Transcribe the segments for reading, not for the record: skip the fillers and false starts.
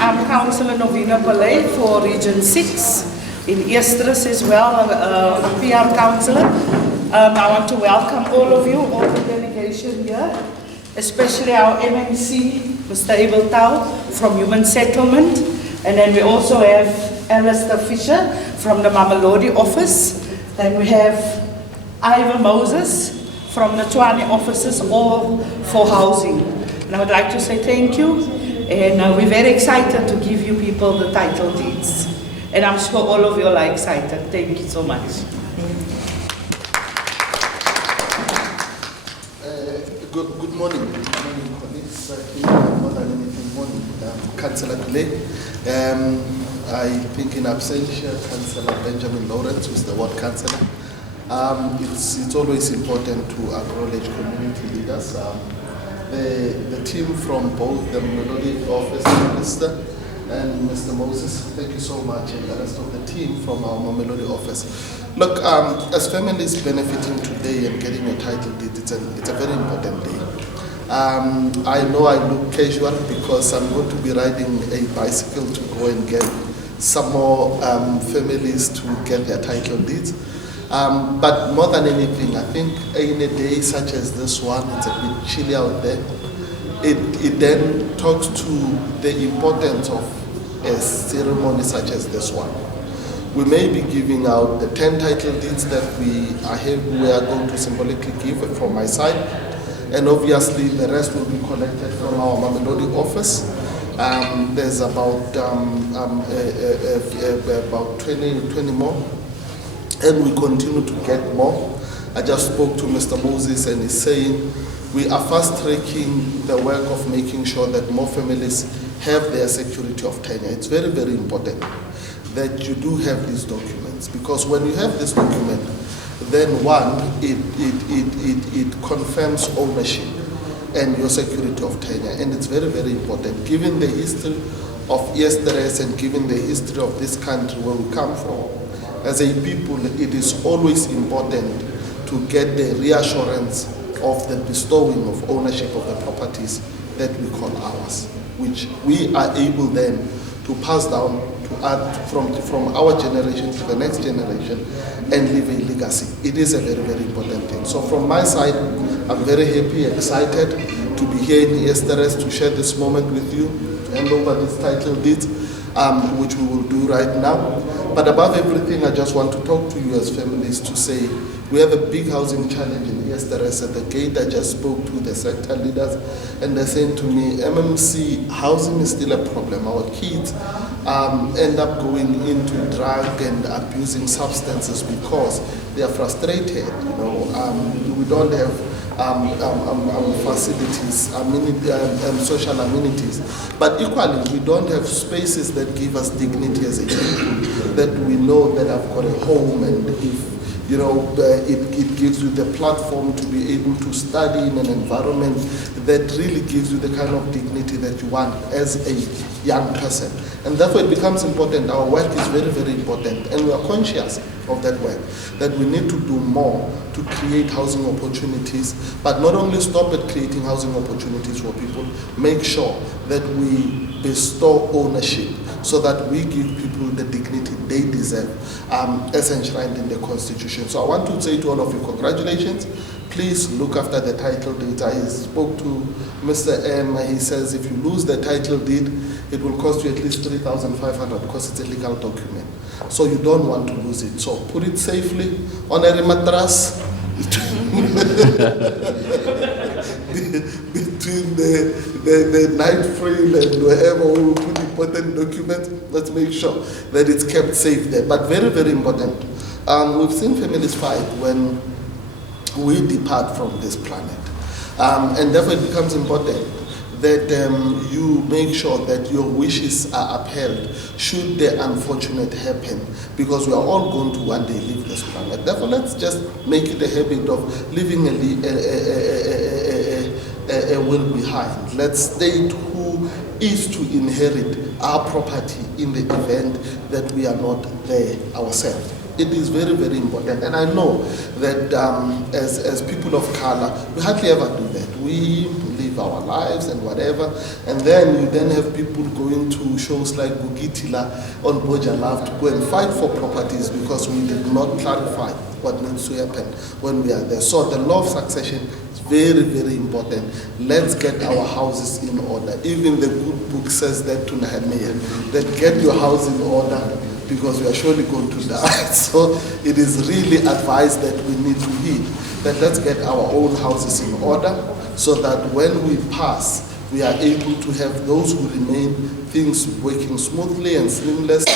I'm Councillor Novena Pillay for Region 6 in Eersterust as well, a PR councillor. I want to welcome all of you, all the delegation here, especially our MMC, Mr. Abel Tau from Human Settlement, and then we also have Alistair Fisher from the Mamelodi office. Then we have Ivan Moses from the Tshwane offices, all for housing. And I would like to say thank you, and we're very excited to give you people the title deeds. And I'm sure all of you are excited. Thank you so much. Good morning. Good morning, colleagues. More than anything, morning, Councillor Pillay. I think in absentia, Councillor Benjamin Lawrence, who's the ward councillor. It's always important to acknowledge community leaders. The team from both the Mamelodi office, Minister and Mr. Moses, thank you so much, and the rest of the team from our Mamelodi office. Look, as families benefiting today and getting a title deed, it's a very important day. I know I look casual because I'm going to be riding a bicycle to go and get some more families to get their title deeds. But more than anything, I think in a day such as this one, it's a bit chilly out there. It then talks to the importance of a ceremony such as this one. We may be giving out the 10 title deeds that we are going to symbolically give from my side, and obviously the rest will be collected from our Mamelodi office. There's about 20 more, and we continue to get more. I just spoke to Mr. Moses, and he's saying we are fast-tracking the work of making sure that more families have their security of tenure. It's very, very important that you do have these documents, because when you have this document, then one, it confirms ownership and your security of tenure, and it's very, very important. Given the history of Eersterust and given the history of this country where we come from, as a people, it is always important to get the reassurance of the bestowing of ownership of the properties that we call ours, which we are able then to pass down to add from our generation to the next generation and leave a legacy. It is a very, very important thing. So from my side, I'm very happy, excited to be here in Eersterust to share this moment with you, to hand over this title deed, which we will do right now. But above everything, I just want to talk to you as families to say we have a big housing challenge in Eersterust. At the gate, I just spoke to the sector leaders, and they're saying to me, MMC, housing is still a problem. Our kids end up going into drug and abusing substances because they are frustrated. We don't have facilities, social amenities, but equally we don't have spaces that give us dignity as a people, that we know that I've got a home, and if it gives you the platform to be able to study in an environment that really gives you the kind of dignity that you want as a young person. And therefore it becomes important. Our work is very, very important, and we are conscious of that work, that we need to do more to create housing opportunities, but not only stop at creating housing opportunities for people, make sure that we bestow ownership so that we give people the dignity they deserve, as enshrined in the Constitution. So I want to say to all of you, congratulations. Please look after the title deed. I spoke to Mr. M. He says if you lose the title deed, it will cost you at least 3,500 because it's a legal document. So you don't want to lose it. So put it safely on a mattress between the night frame and wherever we will put important documents. Let's make sure that it's kept safe there. But very, very important. We've seen families fight when we depart from this planet. And therefore it becomes important that you make sure that your wishes are upheld should the unfortunate happen, because we are all going to one day leave this planet. Therefore, let's just make it a habit of leaving a will behind. Let's state who is to inherit our property in the event that we are not there ourselves. It is very, very important. And I know that as people of color, we hardly ever do that. We leave our lives and whatever. And then you then have people going to shows like Bugitila on Boja Love to go and fight for properties because we did not clarify what needs to happen when we are there. So the law of succession is very, very important. Let's get our houses in order. Even the good book says that to Nehemiah, that get your house in order because we are surely going to die. So it is really advised that we need to heed that let's get our own houses in order so that when we pass, we are able to have those who remain, things working smoothly and seamlessly,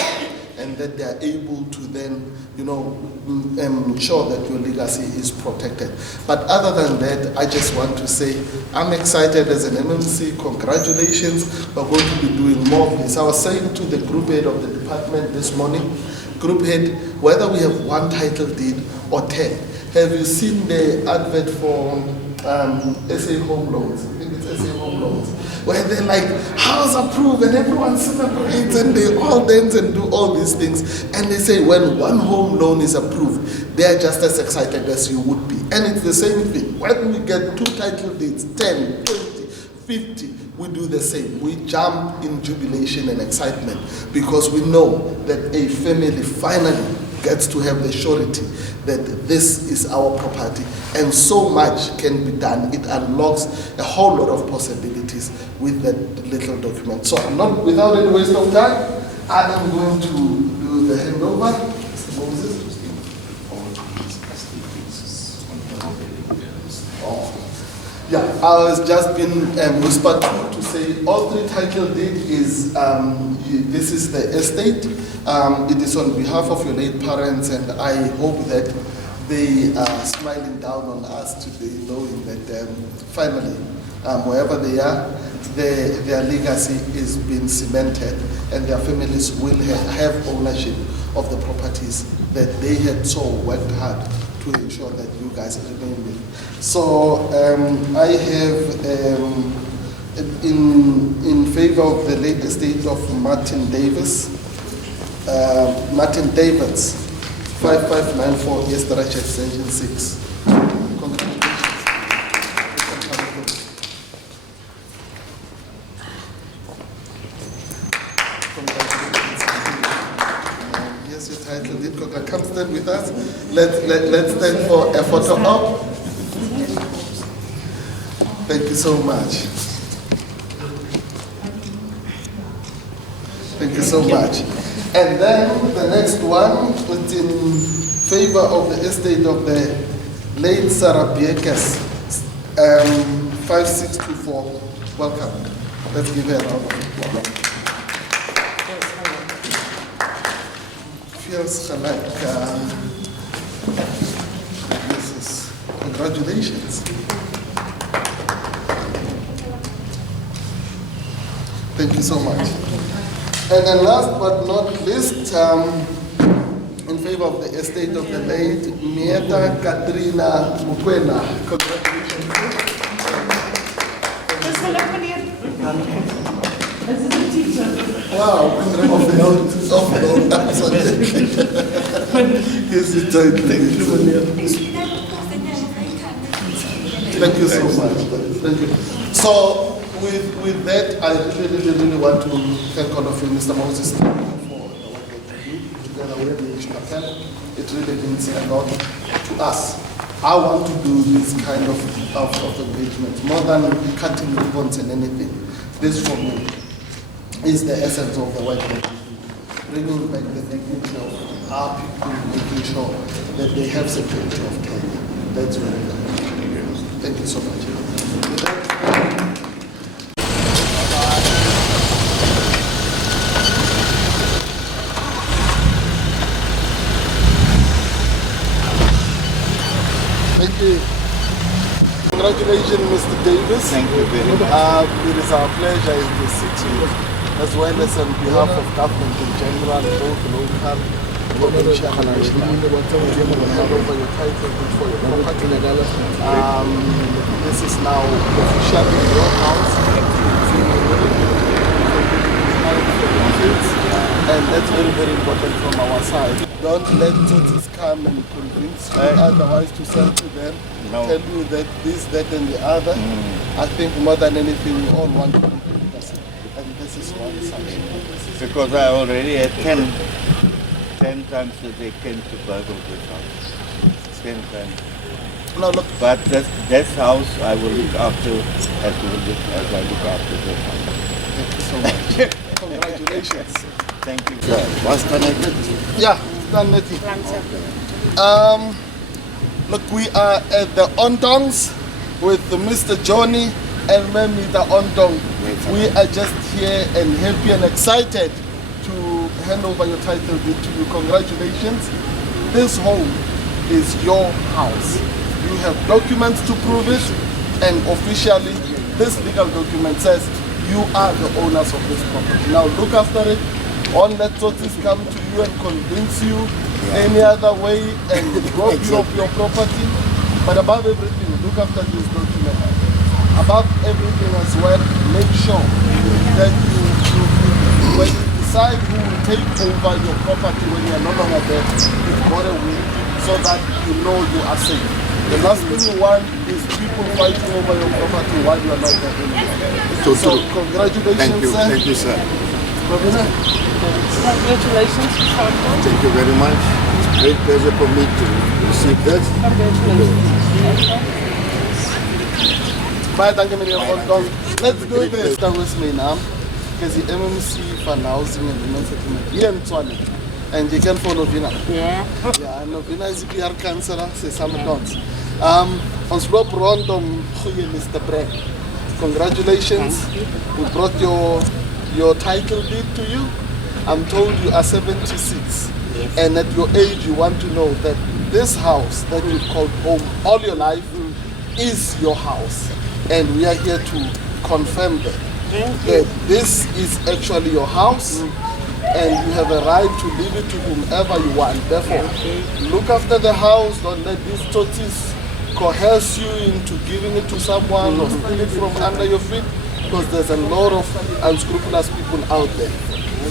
and that they are able to then, ensure that your legacy is protected. But other than that, I just want to say, I'm excited as an MMC, congratulations, we're going to be doing more of this. I was saying to the group head of the department this morning, group head, whether we have one title deed or 10, have you seen the advert for SA Home Loans? I think it's SA Home Loans, where they're like, house approved, and everyone celebrates, and they all dance and do all these things. And they say when one home loan is approved, they are just as excited as you would be. And it's the same thing. When we get 2 title deeds, 10, 20, 50, we do the same. We jump in jubilation and excitement because we know that a family finally gets to have the surety that this is our property, and so much can be done. It unlocks a whole lot of possibilities with that little document. So I'm not, without any waste of time, I am going to do the handover. Mr. Moses. Yeah, I was just been whispered to say all 3 title deed is, this is the estate. It is on behalf of your late parents, and I hope that they are smiling down on us today, knowing that finally, wherever they are, their legacy is being cemented, and their families will have ownership of the properties that they had so worked hard to ensure that you guys remain with. So I have in favor of the late estate of Martin Davis, Martin Davids, 5594 Eersterust Extension 6. Congratulations. Yes, your title did. Come stand with us. Let's stand for a photo op. Thank you so much. Thank you so much. And then the next one is in favor of the estate of the late Sarah Beukes, 5624. Welcome. Let's give her a round of applause. Feels like this is congratulations. Thank you so much. And then last but not least, in favor of the estate of the late Mieta Katrina Mukwena. Congratulations. This is a teacher. Wow, off-road, absolutely. Here's the title. Thank you so much. Thank you. So, with that, I really want to thank all of you, Mr. Moses, for the work that you do together with the HPL. It really means a lot to us. I want to do this kind of engagement, more than cutting ribbons and anything. This for me is the essence of the work that we do. Bringing back the dignity of our people, making sure that they have security of care. That's very good. Thank you so much. Thank you. Congratulations, Mr. Davis. Thank you very much. It is our pleasure in the city, as well as on behalf of government in general, both local and international. You will hand over your title for your property. This is now officially your house. And that's very, very important from our side. Don't let tourists come and convince you otherwise to sell to them, tell you that this, that, and the other. I think more than anything, we all want to be innocent. And this is one such. Because I already had 10 times that they came to burgle this house. 10 times. No, look. But that house I will look after as I look after this house. Thank you so much. Congratulations. Thank you, sir. What's connected? Yeah, done nothing. Look, we are at the Ontons with Mr. Johnny and Mr. Ontong. We are just here and happy and excited to hand over your title deed to you. Congratulations. This home is your house. You have documents to prove it, and officially this legal document says you are the owners of this property. Now look after it. Don't let authorities come to you and convince you any other way and rob you of your property. But above everything, look after this document. Above everything as well, make sure that when you decide who will take over your property when you are no longer there, you've got a will so that you know you are safe. The last thing you want is people fighting over your property while you are not there anymore. So congratulations, sir. Thank you, sir. Congratulations, Mr. Thank you very much. It's a great pleasure for me to receive this. Baie dankie meneer Gondong. Let's do this. That was my naam. Because the MMC van Housing and Women's Settlement hier in Tshwane. And you can follow Novina. Yeah. Ja, Novina is die PR counselor, sy saam met ons. Ons loop rondom goeie Mr. Brek. Congratulations. We brought your title deed to you. I'm told you are 76. Yes. And at your age you want to know that this house that you've called home all your life is your house. And we are here to confirm that this is actually your house and you have a right to leave it to whomever you want. Therefore, look after the house, don't let these tortoises coerce you into giving it to someone or steal it from under your feet, because there's a lot of unscrupulous people out there.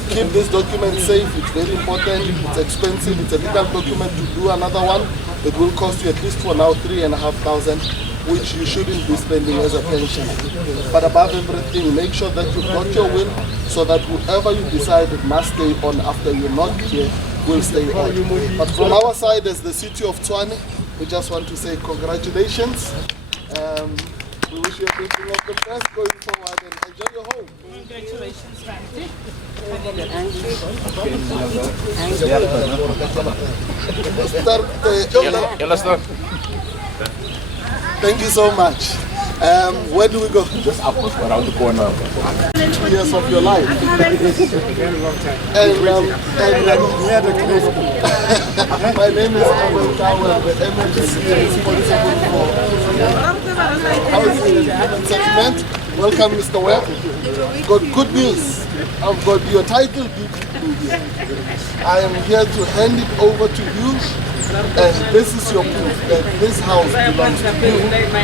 Keep this document safe, it's very important, it's expensive, it's a legal document. To do another one, it will cost you at least for now 3,500, which you shouldn't be spending as a pensioner. But above everything, make sure that you've got your will so that whoever you decide must stay on after you're not here will stay on. But from our side as the city of Tshwane, we just want to say congratulations. We wish you everything of the best going forward and enjoy your home. Congratulations, Randy. Thank you so much. Where do we go? Just up around the corner. 2 years of your life. Very long time. My name is Abel Tau, the MMC responsible for housing and settlement. Welcome, Mr. Webb. Got good news. I've got your title deed. I am here to hand it over to you. And this is your proof that this house belongs to you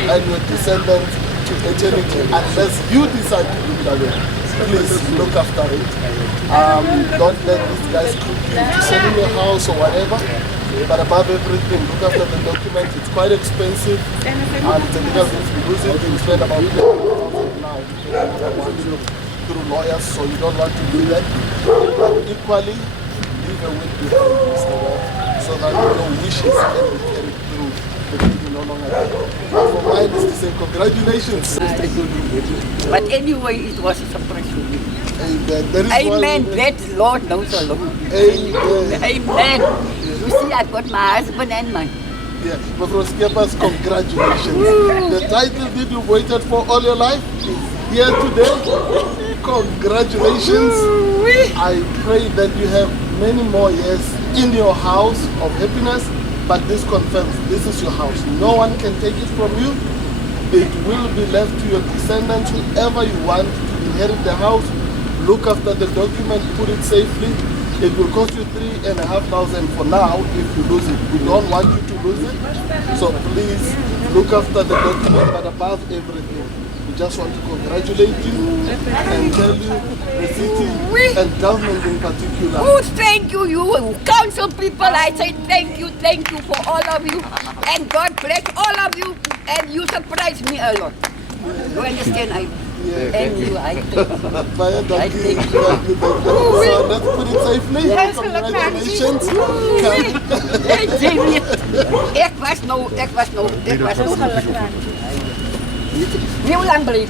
and your descendants to eternity. Unless you decide to do it away, please look after it. Don't let these guys cook you into selling your house or whatever. But above everything, look after the document. It's quite expensive. And it's a legal thing to lose it. You spend about 10,000 now through lawyers, so you don't want to do that. But equally, leave a will behind you, Mr. Webb, so that your wishes can be carried through the people no longer there. For mine is to say congratulations. But anyway, it was a surprise for me. Amen. Amen. That Lord knows alone. Amen. Amen. You see, I've got my husband and mine. Yeah, but for Scheepers, congratulations. The title deed you've waited for all your life is here today. Congratulations. I pray that you have many more years in your house of happiness, but this confirms this is your house. No one can take it from you. It will be left to your descendants, whoever you want to inherit the house. Look after the document, put it safely. It will cost you 3,500 for now if you lose it. We don't want you to lose it. So please look after the document, but above everything, we just want to congratulate you and tell you the city and government in particular. Oh, thank you, you council people. I say thank you for all of you. And God bless all of you. And you surprise me a lot. You understand? I thank you. I thank you. So let's put it safely. Congratulations. Ik was nou. Heel lang bleek.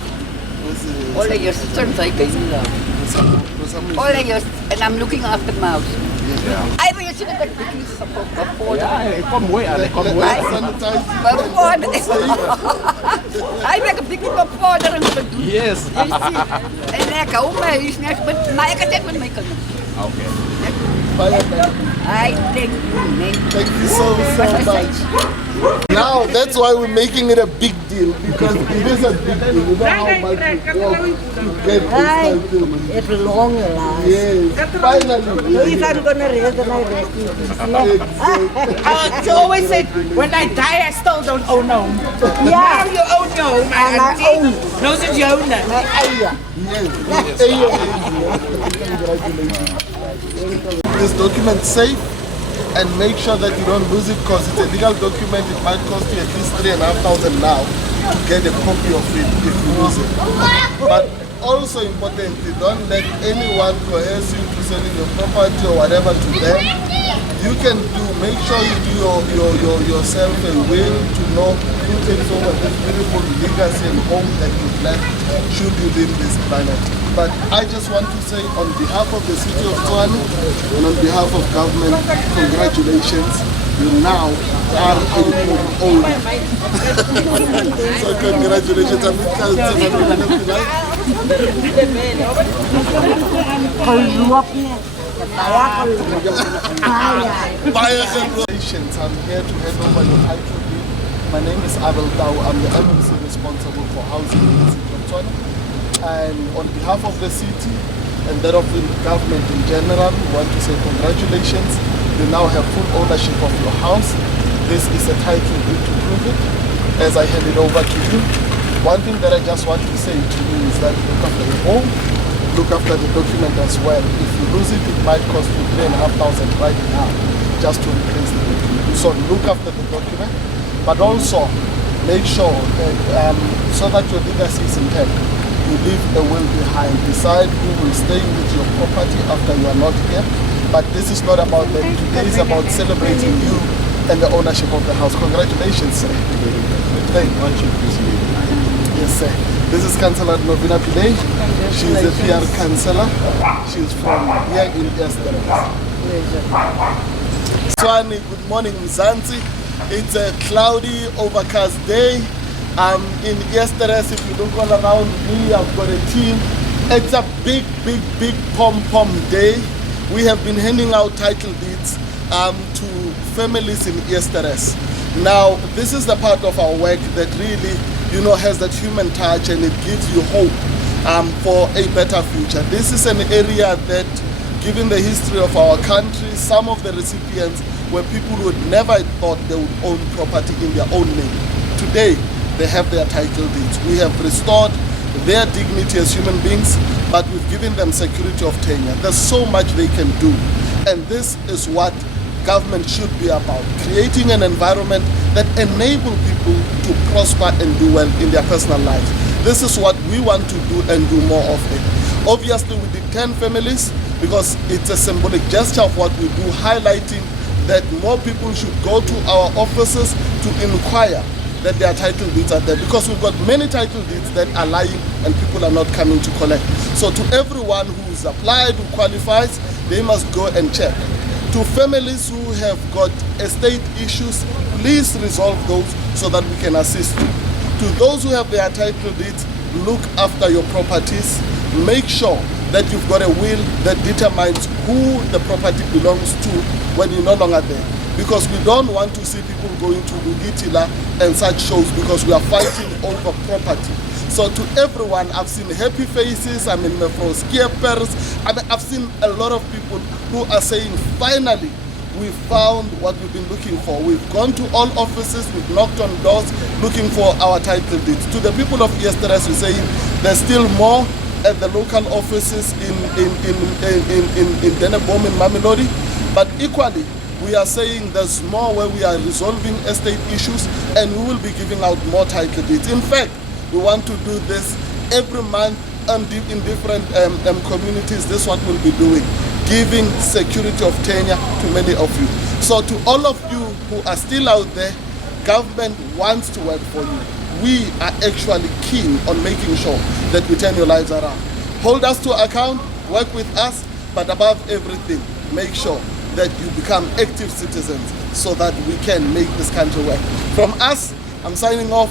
All years since I came. All years, and I'm looking after mouse. I will see that Ik kom mooi aan, ik kom mooi aan. I make a big father and Yes. en lekker hoe mij is net maar ik heb het met mij kunnen. Okay. I thank you. Thank you so much. Now that's why we're making it a big deal, because it is a big deal. You know how much it costs to get this title. It's long last. Yes, finally. If I'm gonna rest, then I rest. Exactly. She always said, when I die, I still don't own home. Yeah. Now you own your home. And I own. No, it's Joan. My area. Yes. Congratulations. This document safe and make sure that you don't lose it, because it's a legal document. It might cost you at least 3,500 now to get a copy of it if you lose it. But also importantly, don't let anyone coerce you to selling your property or whatever to them. You can make sure you do yourself a will to know who takes over this beautiful legacy and home that you've left should you leave this planet. But I just want to say, on behalf of the city of Tshwane and on behalf of government, congratulations. You now are a home owner. So congratulations. Congratulations. I'm here to hand over your title deed. My name is Abel Tau. I'm the MMC responsible for housing in the city of Tshwane. And on behalf of the city and that of the government in general, we want to say congratulations. You now have full ownership of your house. This is a title deed to prove it. As I hand it over to you, one thing that I just want to say to you is that look after your home, look after the document as well. If you lose it, it might cost you 3,500 right now just to replace the document. So look after the document, but also make sure that so that your legacy is intact, you leave a will behind. Decide who will stay with your property after you are not here. But this is not about that. Today is about celebrating you and the ownership of the house. Congratulations, sir. Thank you. Yes, sir. This is Councillor Novina Pillay. She is a PR councillor. She is from here in Eersterust. Tshwane, good morning, Mzansi. It's a cloudy, overcast day. In Eersterust, if you look all around me, I've got a team. It's a big pom-pom day. We have been handing out title deeds to families in Eersterust. Now, this is the part of our work that really, has that human touch, and it gives you hope for a better future. This is an area that, given the history of our country, some of the recipients were people who would never thought they would own property in their own name. Today, they have their title deeds. We have restored their dignity as human beings, but we've given them security of tenure. There's so much they can do. And this is what government should be about, creating an environment that enables people to prosper and do well in their personal lives. This is what we want to do and do more of it. Obviously, we did 10 families because it's a symbolic gesture of what we do, highlighting that more people should go to our offices to inquire that their title deeds are there, because we've got many title deeds that are lying and people are not coming to collect. So to everyone who's applied, who qualifies, they must go and check. To families who have got estate issues, please resolve those so that we can assist you. To those who have their title deeds, look after your properties. Make sure that you've got a will that determines who the property belongs to when you're no longer there. Because we don't want to see people going to Lugitila and such shows, because we are fighting over property. So to everyone, I've seen happy faces. I mean, from Scheepers, I've seen a lot of people who are saying, finally, we found what we've been looking for. We've gone to all offices, we've knocked on doors looking for our title deeds. To the people of Eersterust, we say there's still more at the local offices in Denebom and Mamelodi, but equally we are saying there's more where we are resolving estate issues, and we will be giving out more title deeds. In fact, we want to do this every month and in different communities. This is what we'll be doing, giving security of tenure to many of you. So to all of you who are still out there, government wants to work for you. We are actually keen on making sure that we turn your lives around. Hold us to account, work with us, but above everything, make sure that you become active citizens so that we can make this country work. From us, I'm signing off.